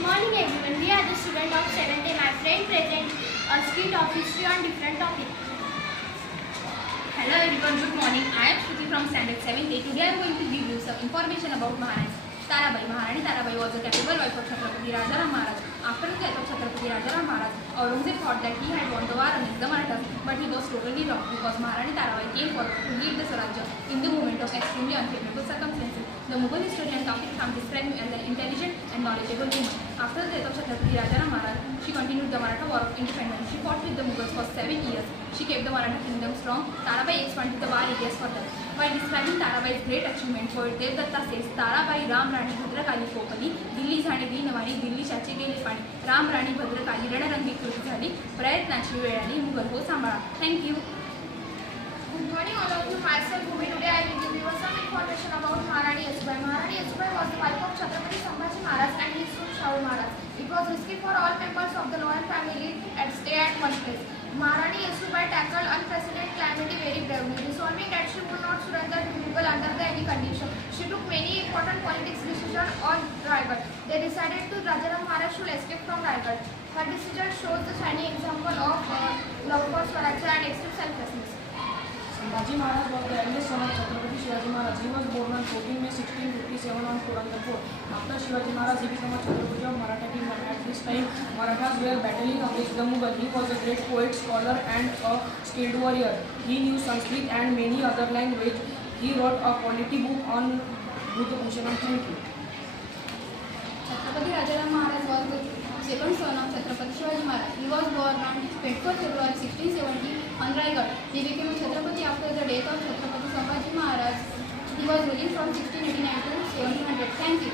Morning everyone, we are the student of 7th day. My friend present a skit of history on different topics. Hello everyone, good morning. I am Shruti from standard 7th A. Today I am going to give you some information about Maharani Tarabai. Maharani Tarabai was a capable wife of Chhatrapati Rajaram Maharaj. After the death of Chhatrapati Rajaram Maharaj, Aurangzeb thought that he had won the war against the Marathas, but he was totally wrong because Maharani Tarabai came forward to lead the Swarajya in the moment of extremely unfavorable circumstances. The Mughal historian Tawfiq Khan described him as an intelligent and knowledgeable woman. After the death of Chhatrapati Rajaram Maharaj, she continued the Maratha War of Independence. She fought with the Mughals for 7 years. She kept the Maratha kingdom strong. Tarabai expanded the war areas further. While describing Tarabai's great achievement, poet Devdatta says, Tarabai Ram Rani Bhadrakali Kopali, Dilli झाणे दी नवानी, दिल्ली शाचे गेले पाणी, राम राणी भद्रकाली रणरंगी कृती झाली, प्रयत्नाची वेळ आली, मुघल हो सांभाळा. Thank you. Good morning all of you. Myself Bhumi. Today I will give you some information about Maharani Yesubai. Maharani Yesubai was the wife of Chhatrapati Sambhaji Maharaj and his son Shahu Maharaj. It was risky for all members of the royal family to stay at one place. Maharani Yesubai tackled unprecedented calamity very bravely, resolving that she would not surrender to Mughal under any condition. She took many important politics decisions on Raigad. They decided to Rajaram Maharaj should escape from Raigad. Her decision shows the shining example of love for Swarajya and extreme selflessness. Sambhaji Maharaj was the eldest son of Chhatrapati Shivaji Maharaj. He was born on 14 May 1657 on Purandar. After Shivaji Maharaj, he became a Chhatrapati of Maratha kingdom. At this time, Marathas were battling against the Mughal. He was a great poet, scholar and a skilled warrior. He knew Sanskrit and many other languages. He wrote a polity book on Buddha Bhushanam. Thank you. Chhatrapati Rajaram Maharaj was the second son of Chhatrapati Shivaji Maharaj. He was born on 24 February 1670 on Raigad. He became a Chhatrapati after the death of Chhatrapati Sambhaji Maharaj. He was ruling from 1689 to 1700. Thank you.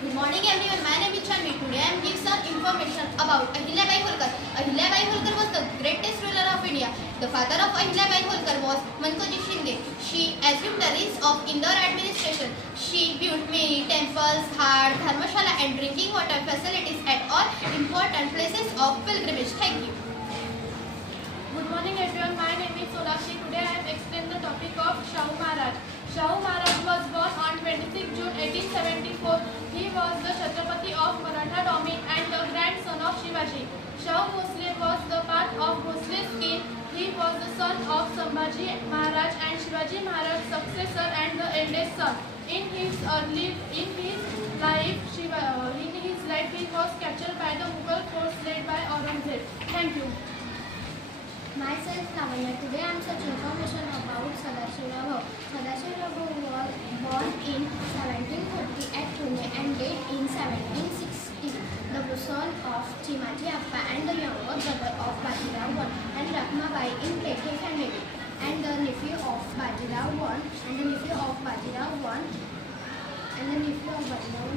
Good morning everyone, my name is Chanvi. Today I am giving some information about Ahilyabai Holkar. Ahilyabai Holkar was the greatest ruler of India. The father of Ahilyabai Holkar was Mankoji Shinde. She assumed the reins of Indore administration. She built many temples, ghats, dharmashala and drinking water facilities at all important places of pilgrimage. Thank you. Good morning everyone, my name is Solakshi. Today I am explaining the topic of Shahu Maharaj. Shahu Maharaj was born on 26 June 1874. He was the Chhatrapati of Maratha domain and the grandson of Shivaji. Shahu Bhosle was the part of Bhosle's kin. He was the son of Sambhaji Maharaj and Shivaji Maharaj's successor and the eldest son. In his life he was captured by the Mughal force led by Aurangzeb. Thank you. Myself Lavanya. Today I am such information about Sadashiva. Sadashiva was born in 1730 at Pune and died in 1760. The son of Chimaji Appa and the younger brother of Bajirao I and Rakhmabai in Pekhe family and the nephew of Bajirao I and the nephew of Bajirao I and the nephew of Bajirao I.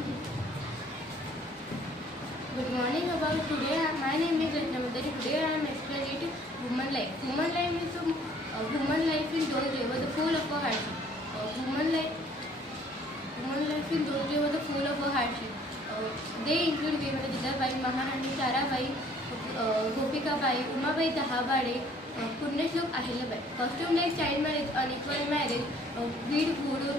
Good morning. About today, my name is Ratnamandari. Today I am explaining human life. Human life is human life in those days was the full of a hardship. Human life in those days was the full of a hardship. They include Veerabai, Maharani Tarabai, Gopikabai, Umabai Dahabade, Punyashlok Ahilyabai. Costume like child marriage, unequal marriage, greed, voodoo,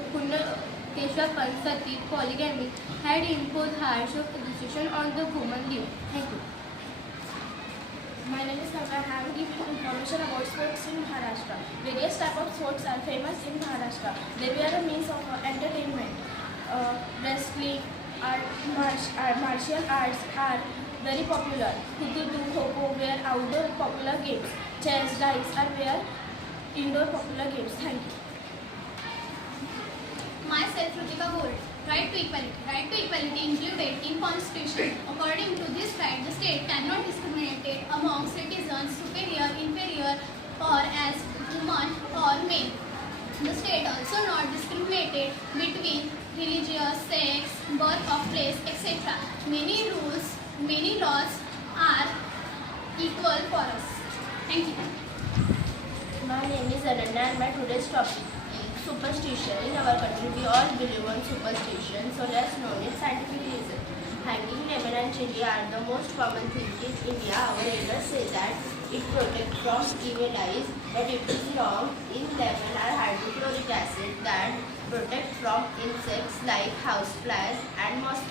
Keshav Pansati, polygamy had imposed harsh restriction on the woman life. Thank you. My name is Navya. I am giving information about sports in Maharashtra. Various types of sports are famous in Maharashtra. They were a means of entertainment. Wrestling, martial arts are very popular. Hututu, Kho-Kho were outdoor popular games. Chess, dice are were indoor popular games. Thank you. Myself Rutika Gold. Right to equality. Right to equality included in Constitution. According to this right, the state cannot discriminate among citizens, superior, inferior, or as woman or male. The state also not discriminated between religious, sex, birth of place, etc. Many rules, many laws are equal for us. Thank you. My name is Ananya and my today's topic superstition. In our country, we all believe on superstition, so let's know its scientific reason. Hanging lemon and chili are the most common things in India. Our elders say that it protects from evil eyes, but it is wrong. In lemon are hydrochloric acid that protect from insects like houseflies and mosquitoes.